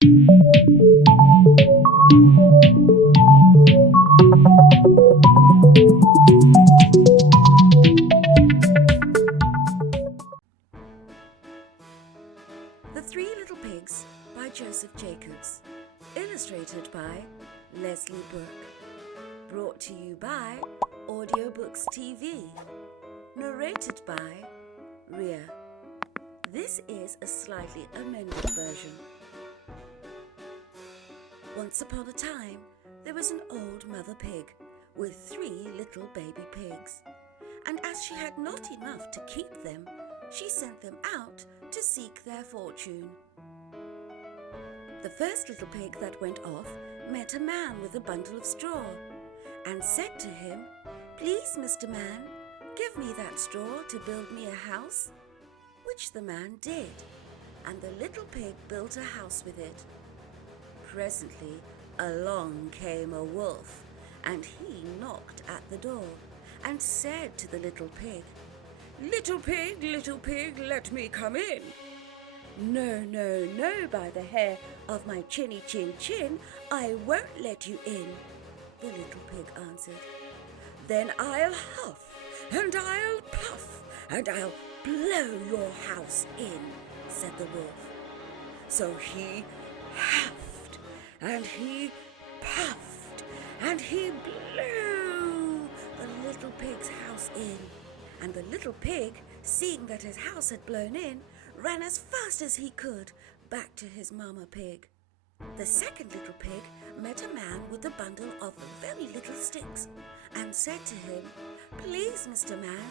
The Three Little Pigs by Joseph Jacobs. Illustrated by Leslie Brooke. Brought to you by Audiobooks TV. Narrated by Riah. This is a slightly amended version. Once upon a time, there was an old mother pig with 3 little baby pigs. And as she had not enough to keep them, she sent them out to seek their fortune. The first little pig that went off met a man with a bundle of straw and said to him, "Please, Mr. Man, give me that straw to build me a house," which the man did, and the little pig built a house with it. Presently along came a wolf, and he knocked at the door and said to the little pig, little pig, let me come in." "No, no, no, by the hair of my chinny chin chin, I won't let you in," the little pig answered. "Then I'll huff, and I'll puff, and I'll blow your house in," said the wolf. So he huffed, and he puffed, and he blew the little pig's house in. And the little pig, seeing that his house had blown in, ran as fast as he could back to his mama pig. The second little pig met a man with a bundle of very little sticks and said to him, "Please, Mr. Man,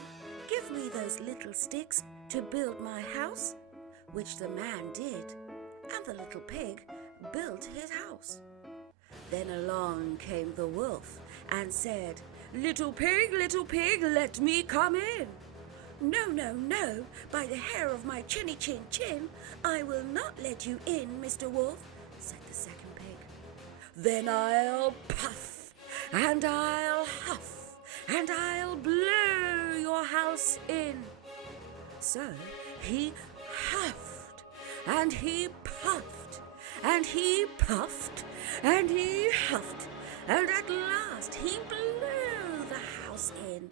give me those little sticks to build my house," which the man did, and the little pig built his house. Then along came the wolf and said, little pig, let me come in." "No, no, no, by the hair of my chinny chin chin, I will not let you in, Mr. Wolf," said the second pig. "Then I'll puff, and I'll huff, and I'll blow your house in." So he huffed, and he puffed, and he puffed, and he huffed, and at last he blew the house in.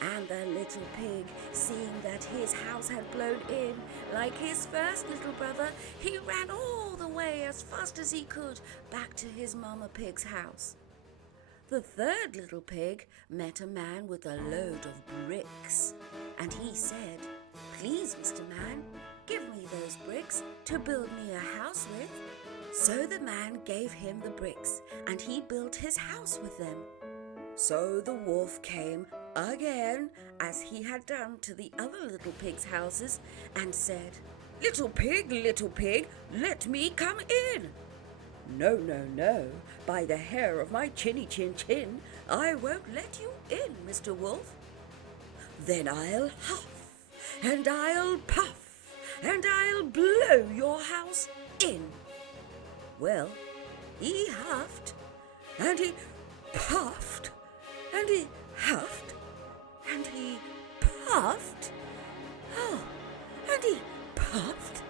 And the little pig, seeing that his house had blown in like his first little brother, he ran all the way as fast as he could back to his mama pig's house. The third little pig met a man with a load of bricks, and he said, "Please, Mr. Man, give me those bricks to build me a house with." So the man gave him the bricks, and he built his house with them. So the wolf came again, as he had done to the other little pigs' houses, and said, little pig, let me come in." "No, no, no, by the hair of my chinny chin chin, I won't let you in, Mr. Wolf." "Then I'll huff, and I'll puff, and I'll blow your house in." Well, he huffed, and he puffed, and he huffed, and he puffed. Oh, and he puffed,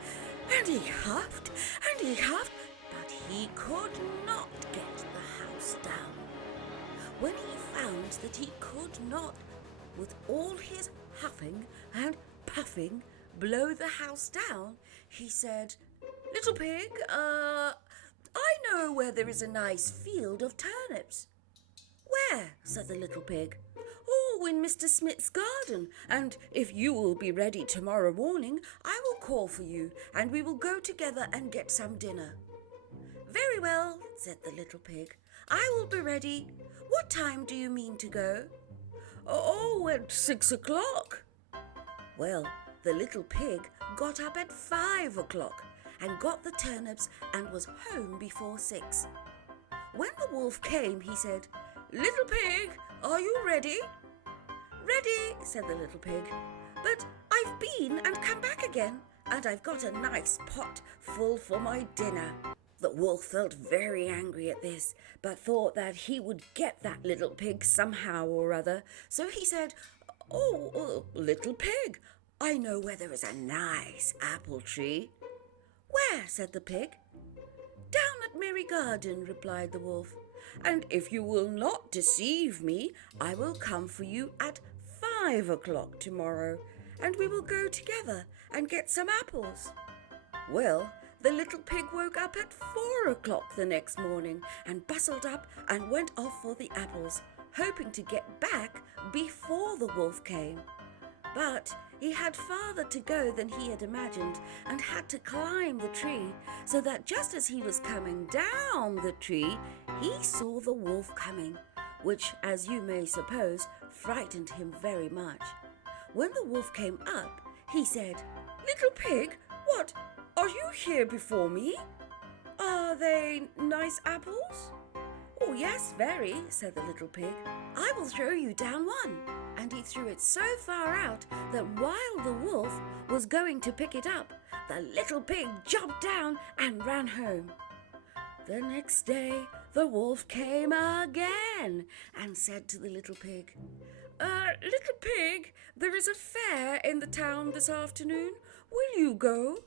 and he huffed, and he huffed, but he could not get the house down. When he found that he could not, with all his huffing and puffing, blow the house down, he said, "Little pig, I know where there is a nice field of turnips." "Where?" said the little pig. "Oh, in Mr. Smith's garden, and if you will be ready tomorrow morning, I will call for you, and we will go together and get some dinner." "Very well," said the little pig. "I will be ready. What time do you mean to go?" "Oh, at 6 o'clock. Well, the little pig got up at 5 o'clock and got the turnips and was home before 6. When the wolf came, he said, "Little pig, are you ready?" "Ready," said the little pig, "but I've been and come back again, and I've got a nice pot full for my dinner." The wolf felt very angry at this, but thought that he would get that little pig somehow or other. So he said, "Oh, little pig, I know where there is a nice apple tree." "Where?" said the pig. merry garden," replied the wolf. "And if you will not deceive me, I will come for you at 5 o'clock tomorrow, and we will go together and get some apples." Well, the little pig woke up at 4 o'clock the next morning and bustled up and went off for the apples, hoping to get back before the wolf came. But he had farther to go than he had imagined and had to climb the tree, so that just as he was coming down the tree, he saw the wolf coming, which, as you may suppose, frightened him very much. When the wolf came up, he said, "Little pig, what? Are you here before me? Are they nice apples?" "Oh, yes, very," said the little pig. "I will throw you down one." And he threw it so far out that while the wolf was going to pick it up, the little pig jumped down and ran home. The next day, the wolf came again and said to the little pig, "Little pig, there is a fair in the town this afternoon. Will you go?"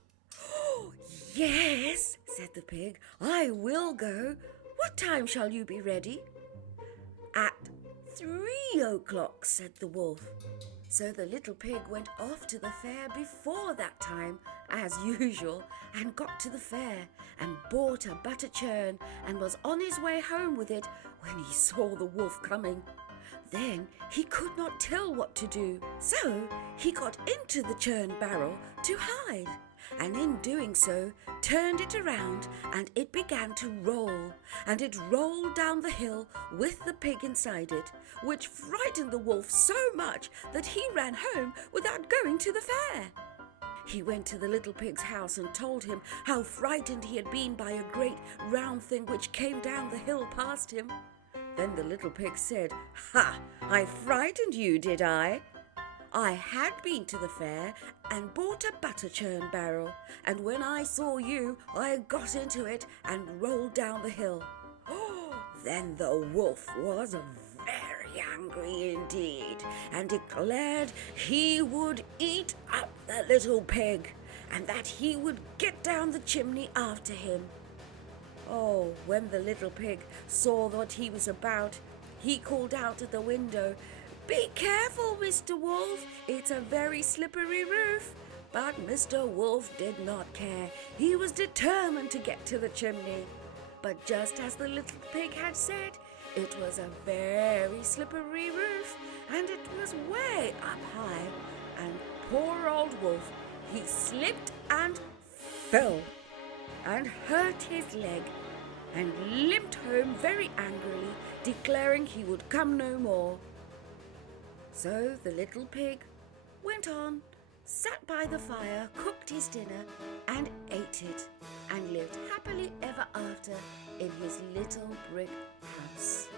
"Oh, yes," said the pig, "I will go. What time shall you be ready?" "At 3 o'clock," said the wolf. So the little pig went off to the fair before that time, as usual, and got to the fair and bought a butter churn and was on his way home with it when he saw the wolf coming. Then he could not tell what to do, so he got into the churn barrel to hide, and in doing so turned it around and it began to roll, and it rolled down the hill with the pig inside it, which frightened the wolf so much that he ran home without going to the fair. He went to the little pig's house and told him how frightened he had been by a great round thing which came down the hill past him. Then the little pig said, "Ha! I frightened you, did I? I had been to the fair and bought a butter churn barrel, and when I saw you, I got into it and rolled down the hill." Then the wolf was very angry indeed and declared he would eat up the little pig and that he would get down the chimney after him. Oh, when the little pig saw what he was about, he called out at the window, "Be careful, Mr. Wolf, it's a very slippery roof." But Mr. Wolf did not care. He was determined to get to the chimney. But just as the little pig had said, it was a very slippery roof, and it was way up high, and poor old Wolf, he slipped and fell and hurt his leg and limped home very angrily, declaring he would come no more. So the little pig went on, sat by the fire, cooked his dinner and ate it, and lived happily ever after in his little brick house.